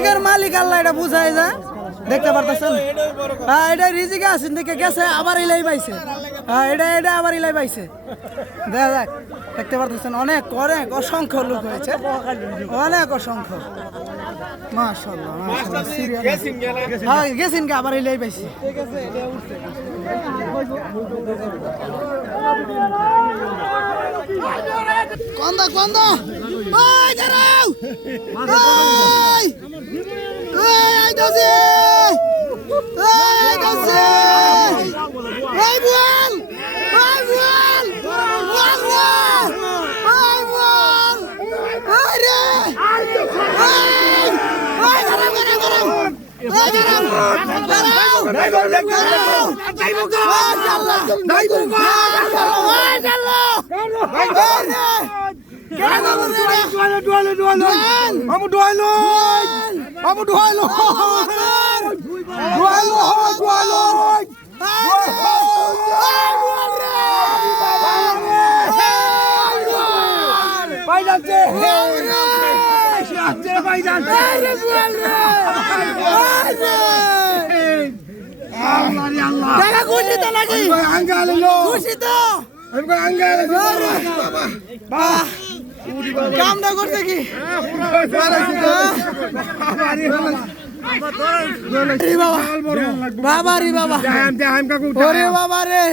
রিজিকের মালিক আল্লাহ এটা বুঝায় যা দেখতে পারতেছেন। হ্যাঁ এটা রিজিকে আছেন দেখে গেছে আবার ইলাই পাইছে। হ্যাঁ এটা আবার ইলাই পাইছে। দেখা যাক দেখতে পারতেছেন অনেক অনেক অসংখ্য লোক হয়েছে, অনেক অসংখ্য। মাশাআল্লাহ মাশাআল্লাহ সিরিয়াল। হ্যাঁ গেছেন কে আবার ইলাই পাইছে। কন্দা কন্দা ওই দাঁড়াও ওই ওই দসে ওই দসে ওই বুয়াল ওই বুয়াল বুয়াল ওই বুয়াল ওই রে ওই গরম গরম গরম ওই গরম দাঁড়াও দাঁড়াও যাইবো গো আল্লাহ যাইবো গো ওই আল্লাহ কামটা করছে কি বাবা রে বাবা রে বাবা রে